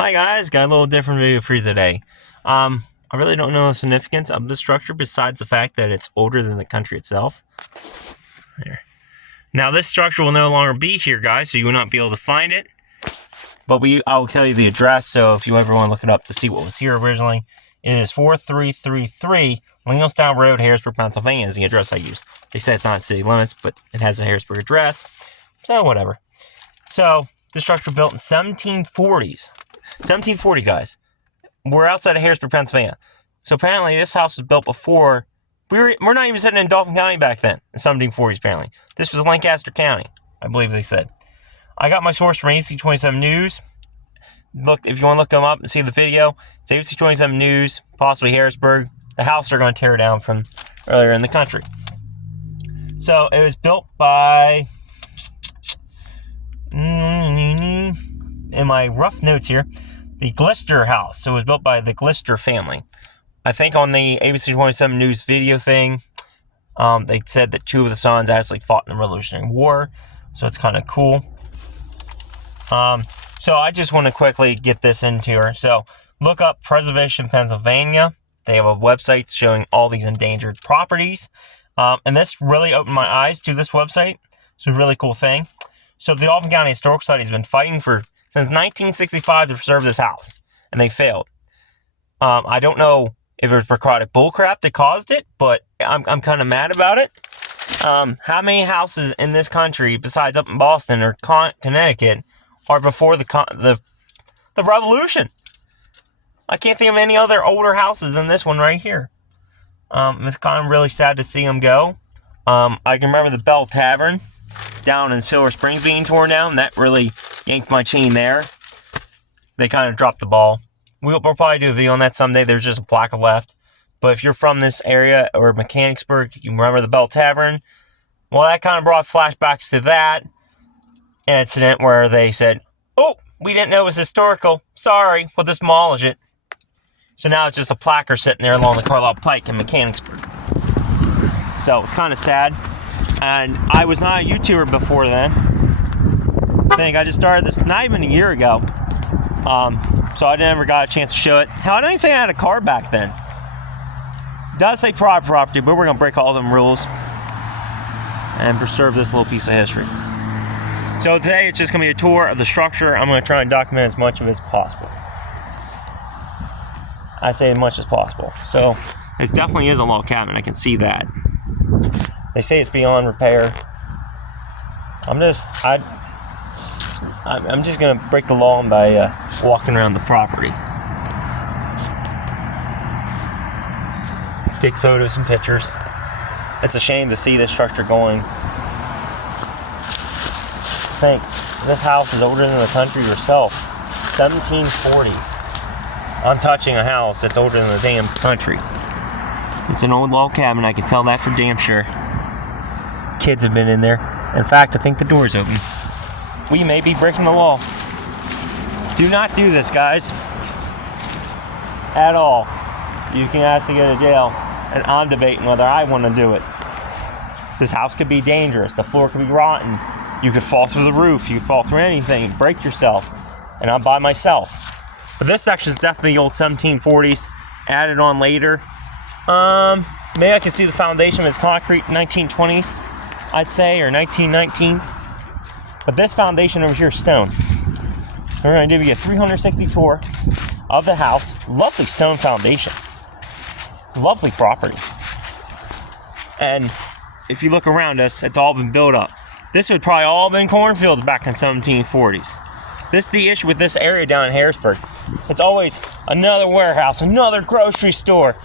Hi guys, got a little different video for you today. I really don't know the significance of the structure besides the fact that it's older than the country itself. There. Now this structure will no longer be here, guys, so you will not be able to find it. But I will tell you the address, so if you ever want to look it up to see what was here originally, it is 4333 Linglestown Road, Harrisburg, Pennsylvania is the address I used. They said it's not city limits, but it has a Harrisburg address, so whatever. So this structure built in 1740s. 1740, guys. We're outside of Harrisburg, Pennsylvania. So apparently this house was built before. We're not even sitting in Dauphin County back then, in 1740s apparently. This was Lancaster County, I believe they said. I got my source from ABC 27 News. Look, if you want to look them up and see the video, it's ABC 27 News, possibly Harrisburg. The house they're going to tear down from earlier in the country. So it was built by, in my rough notes here, the Glister House. So it was built by the Glister family. I think on the ABC 27 News video thing, they said that two of the sons actually fought in the Revolutionary War. So it's kind of cool. So I just want to quickly get this into her. So look up Preservation Pennsylvania. They have a website showing all these endangered properties. And this really opened my eyes to this website. It's a really cool thing. So the Dauphin County Historical Society has been fighting since 1965 to preserve this house. And they failed. I don't know if it was bureaucratic bullcrap that caused it, but I'm kind of mad about it. How many houses in this country, besides up in Boston or Connecticut, are before the Revolution? I can't think of any other older houses than this one right here. It's kind of really sad to see them go. I can remember the Bell Tavern down in Silver Springs being torn down. That really yanked my chain there. They kind of dropped the ball. We'll probably do a video on that someday. There's just a plaque left. But if you're from this area or Mechanicsburg, you remember the Bell Tavern. Well, that kind of brought flashbacks to that incident where they said, oh, we didn't know it was historical. Sorry, we'll just demolish it. So now it's just a placard sitting there along the Carlisle Pike in Mechanicsburg. So it's kind of sad. And I was not a YouTuber before then. I just started this not even a year ago. So I never got a chance to show it. Hell, I don't even think I had a car back then. It does say private property, but we're going to break all them rules and preserve this little piece of history. So today it's just going to be a tour of the structure. I'm going to try and document as much of it as possible. I say as much as possible. So it definitely is a log cabin. I can see that. They say it's beyond repair. I'm just going to break the law by walking around the property. Take photos and pictures. It's a shame to see this structure going. Think, this house is older than the country yourself. 1740s. I'm touching a house that's older than the damn country. It's an old log cabin, I can tell that for damn sure. Kids have been in there. In fact, I think the door's open. We may be breaking the law. Do not do this, guys. At all. You can actually go to jail. And I'm debating whether I want to do it. This house could be dangerous. The floor could be rotten. You could fall through the roof. You could fall through anything. Break yourself. And I'm by myself. But this section is definitely the old 1740s. Added on later. Maybe I can see the foundation of it's concrete 1920s, I'd say, or 1919s. But this foundation over here is stone. We're going to do, we get 364 of the house. Lovely stone foundation. Lovely property. And if you look around us, it's all been built up. This would probably all been cornfields back in 1740s. This is the issue with this area down in Harrisburg. It's always another warehouse, another grocery store.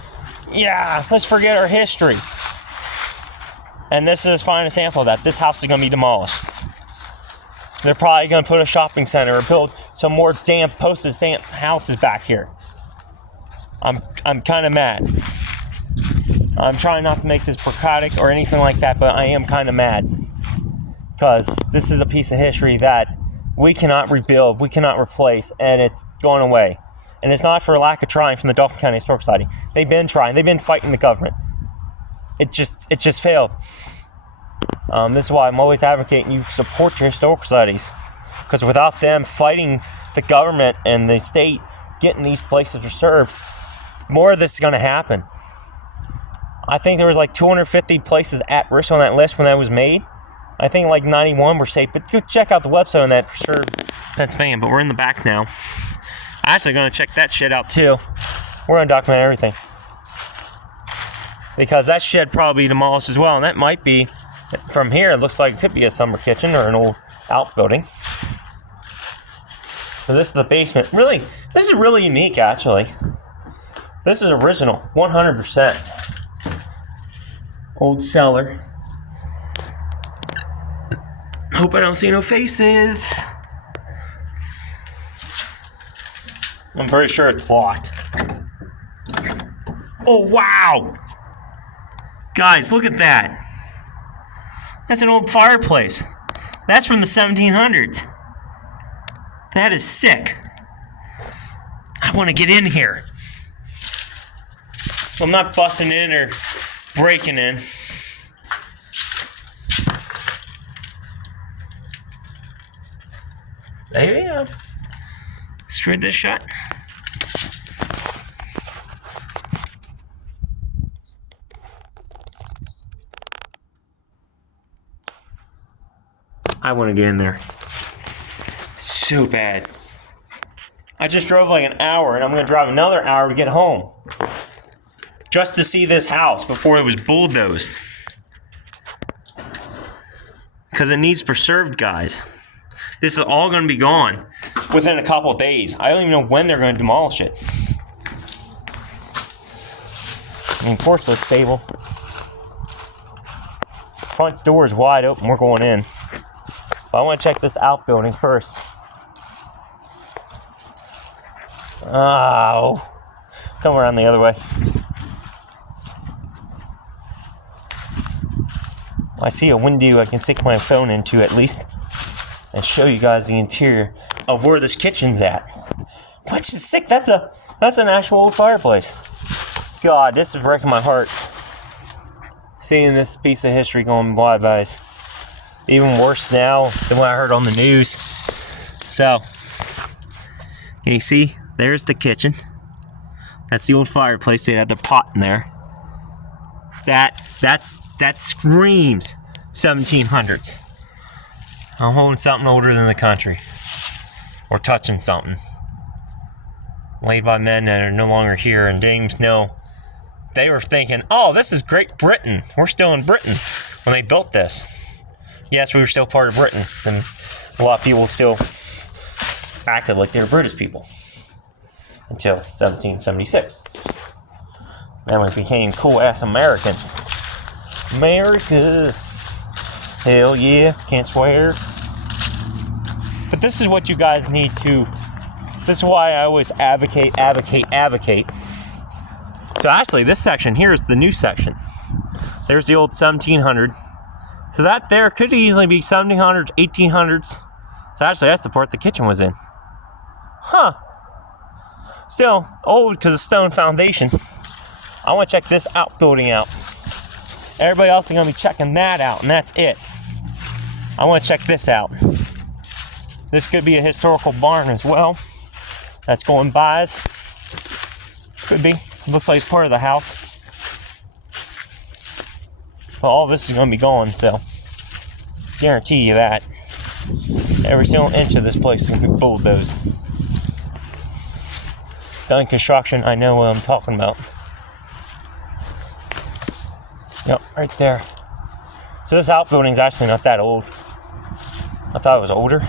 Yeah, let's forget our history. And this is a fine example of that. This house is going to be demolished. They're probably going to put a shopping center or build some more damn postage stamp houses back here. I'm kind of mad. I'm trying not to make this bureaucratic or anything like that, but I am kind of mad. Because this is a piece of history that we cannot rebuild, we cannot replace, and it's going away. And it's not for a lack of trying from the Dauphin County Historical Society. They've been trying. They've been fighting the government. It just failed. This is why I'm always advocating you support your historical societies. Because without them fighting the government and the state getting these places reserved, more of this is going to happen. I think there was like 250 places at risk on that list when that was made. I think like 91 were safe, but go check out the website on that preserved Pennsylvania. But we're in the back now. I'm actually going to check that shit out too. We're going to document everything, because that shed probably be demolished as well, and that might be, from here, it looks like it could be a summer kitchen or an old outbuilding. So this is the basement. Really, this is really unique, actually. This is original, 100%. Old cellar. Hope I don't see no faces. I'm pretty sure it's locked. Oh, wow! Guys, look at that. That's an old fireplace. That's from the 1700s. That is sick. I want to get in here. I'm not busting in or breaking in. There you go. Screwed this shut. I want to get in there so bad. I just drove like an hour, and I'm going to drive another hour to get home just to see this house before it was bulldozed, because it needs preserved, guys. This is all going to be gone within a couple of days. I don't even know when they're going to demolish it. I mean, porch looks stable. Front door is wide open. We're going in. But I want to check this outbuilding first. Oh, come around the other way. I see a window I can stick my phone into at least and show you guys the interior of where this kitchen's at. Which is sick. That's an actual old fireplace. God, this is breaking my heart. Seeing this piece of history going by, guys. Even worse now than what I heard on the news. So, can you see? There's the kitchen. That's the old fireplace. They had the pot in there. That screams 1700s. I'm holding something older than the country. Or touching something. Made by men that are no longer here, and Dames know. They were thinking, oh, this is Great Britain. We're still in Britain when they built this. Yes, we were still part of Britain, and a lot of people still acted like they were British people until 1776. Then we became cool-ass Americans. America. Hell yeah, can't swear. But this is what you guys need to, this is why I always advocate. So actually, this section here is the new section. There's the old 1700. So that there could easily be 1700s, 1800s. So actually, that's the part the kitchen was in. Huh. Still old because of stone foundation. I want to check this outbuilding out. Everybody else is going to be checking that out, and that's it. I want to check this out. This could be a historical barn as well. That's going by. Could be. Looks like it's part of the house. But all this is going to be gone, so guarantee you that. Every single inch of this place is going to be bulldozed. Done construction, I know what I'm talking about. Yep, right there. So this outbuilding is actually not that old. I thought it was older.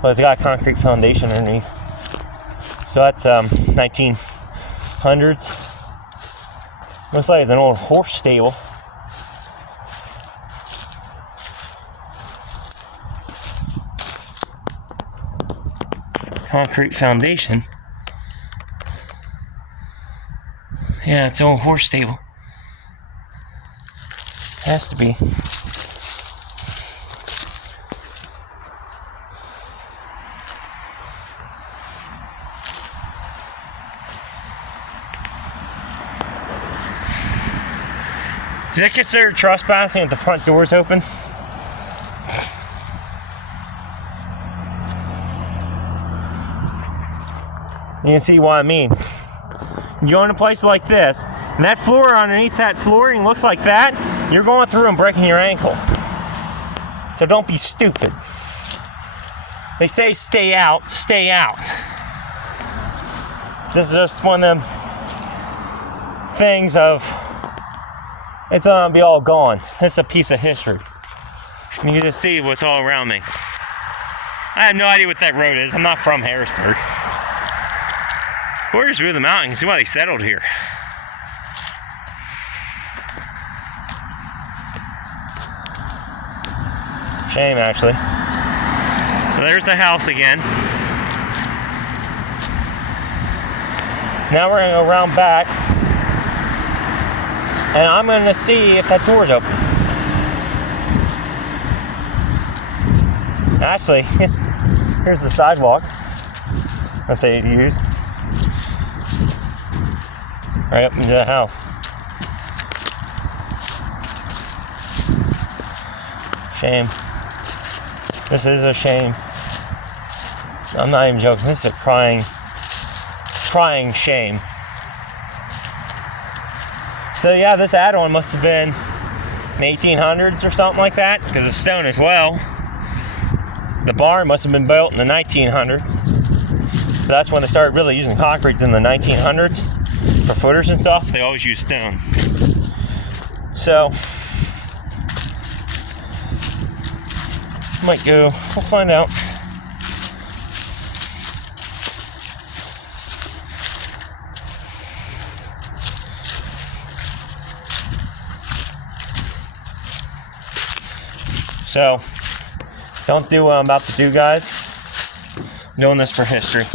But it's got a concrete foundation underneath. So that's 1900s. Looks like it's an old horse stable. Concrete foundation. Yeah, it's an old horse stable. Has to be. Is that considered trespassing if the front door is open? You can see what I mean. You go in a place like this, and that floor underneath that flooring looks like that, you're going through and breaking your ankle. So don't be stupid. They say stay out, stay out. This is just one of them things of, it's gonna be all gone. It's a piece of history. And you can just see what's all around me. I have no idea what that road is. I'm not from Harrisburg. Warriors through the mountain. You can see why they settled here. Shame, actually. So there's the house again. Now we're going to go around back. And I'm going to see if that door's open. Actually, here's the sidewalk that they used. Right up into the house. Shame. This is a shame. I'm not even joking. This is a crying shame. So yeah, this add-on must have been in the 1800s or something like that, because it's stone as well. The barn must have been built in the 1900s. So that's when they started really using concrete, in the 1900s. For footers and stuff, they always use stone. So, might go, we'll find out. So, don't do what I'm about to do, guys. I'm doing this for history.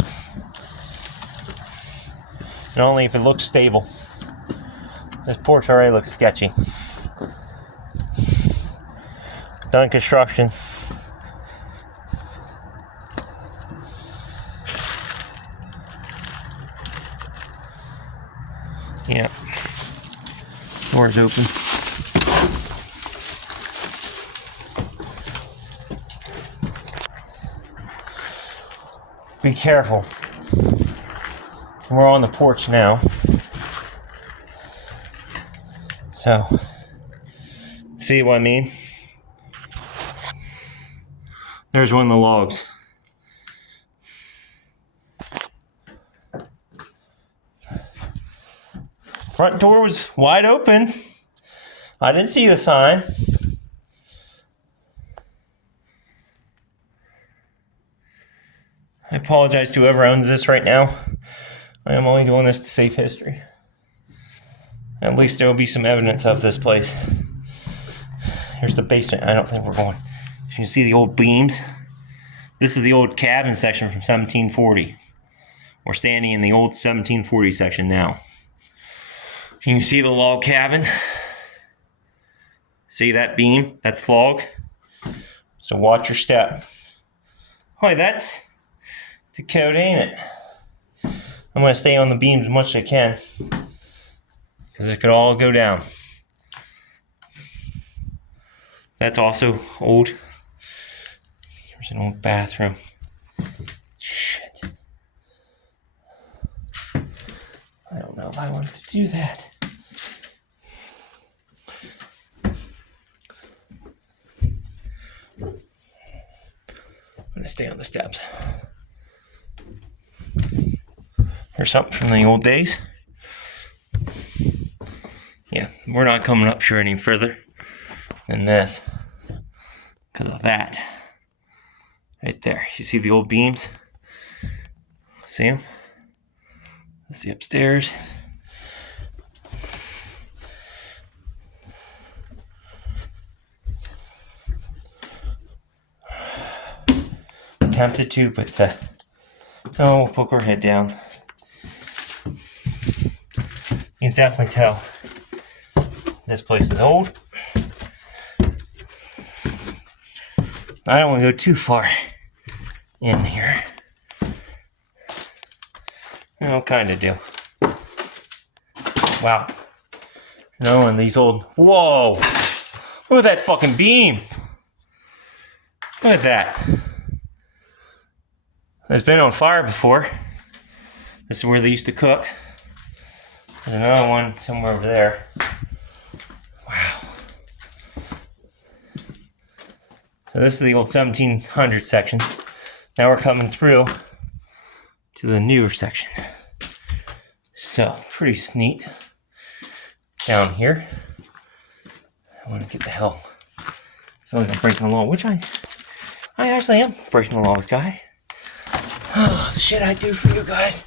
And only if it looks stable. This porch already looks sketchy. Done construction. Yeah. Door's open. Be careful. We're on the porch now. So, see what I mean? There's one of the logs. Front door was wide open. I didn't see the sign. I apologize to whoever owns this right now. I am only doing this to save history. At least there will be some evidence of this place. Here's the basement. I don't think we're going. You can see the old beams. This is the old cabin section from 1740. We're standing in the old 1740 section now. You can see the log cabin. See that beam? That's log. So watch your step. Boy, that's the code, ain't it? I'm going to stay on the beams as much as I can, because it could all go down. That's also old. There's an old bathroom. Shit. I don't know if I want to do that. I'm going to stay on the steps. Here's something from the old days. Yeah, we're not coming up here any further than this because of that. Right there. You see the old beams? See them? That's the upstairs. Tempted to, but no, we'll poke our head down. You can definitely tell this place is old. I don't want to go too far in here. I'll kind of do. Wow. No, and these old... Whoa! Look at that fucking beam! Look at that. It's been on fire before. This is where they used to cook. There's another one somewhere over there. Wow. So this is the old 1700 section. Now we're coming through to the newer section. So, pretty neat. Down here. I want to get the hell. I feel like I'm breaking the law, which I actually am breaking the laws, guy. Oh, the shit I do for you guys.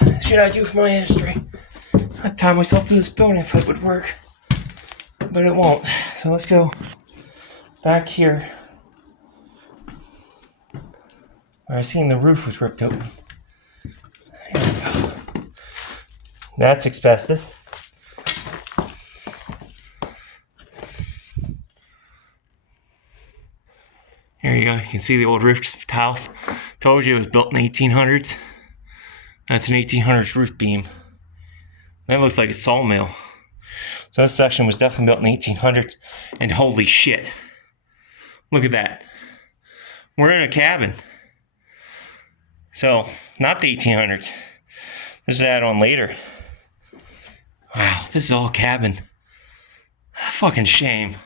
The shit I do for my history. I'd tie myself to this building if it would work. But it won't. So let's go back here. I seen the roof was ripped open. Here we go. That's asbestos. Here you go. You can see the old roof tiles. Told you it was built in the 1800s. That's an 1800s roof beam. That looks like a sawmill. So this section was definitely built in the 1800s. And holy shit. Look at that. We're in a cabin. So, not the 1800s. This is added on later. Wow, this is all cabin. Fucking shame.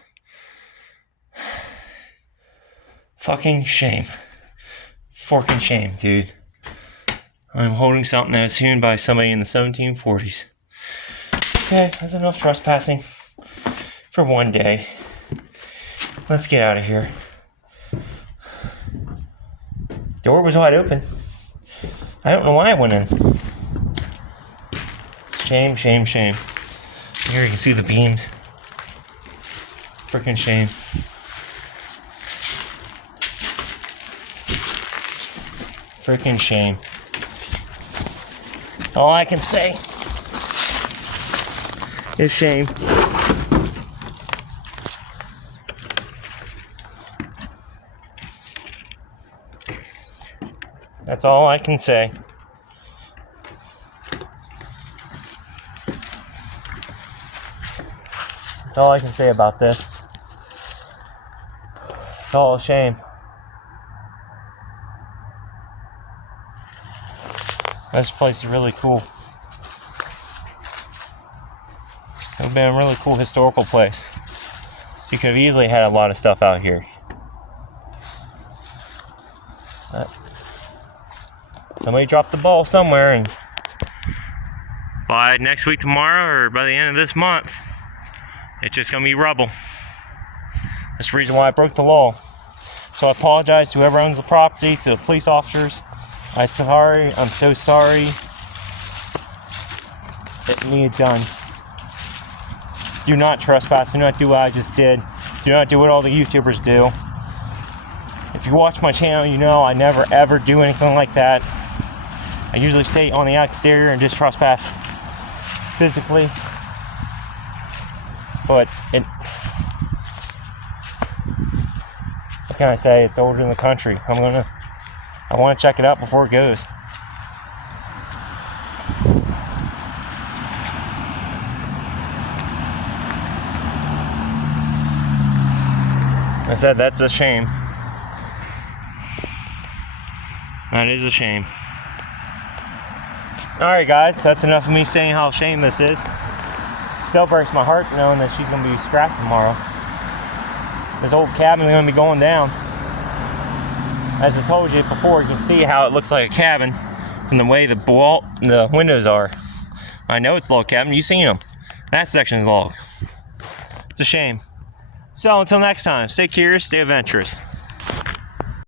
Fucking shame. Forking shame, dude. I'm holding something that was hewn by somebody in the 1740s. Okay, that's enough trespassing for one day. Let's get out of here. Door was wide open. I don't know why I went in. Shame, shame, shame. Here you can see the beams. Freaking shame. Freaking shame. All I can say is shame. That's all I can say. That's all I can say about this. It's all a shame. This place is really cool. It would have been a really cool historical place. You could have easily had a lot of stuff out here. But somebody dropped the ball somewhere, and by next week, tomorrow, or by the end of this month, it's just going to be rubble. That's the reason why I broke the law. So I apologize to whoever owns the property, to the police officers. I'm so sorry. It needed done. Do not trespass. Do not do what I just did. Do not do what all the YouTubers do. If you watch my channel, you know I never ever do anything like that. I usually stay on the exterior and just trespass physically. But what can I say? It's older than the country. I want to check it out before it goes. I said that's a shame. That is a shame. Alright guys, that's enough of me saying how ashamed this is. Still breaks my heart knowing that she's going to be scrapped tomorrow. This old cabin is going to be going down. As I told you before, you can see how it looks like a cabin from the way the windows are. I know it's a log cabin. You've seen them. That section's log. It's a shame. So until next time, stay curious, stay adventurous.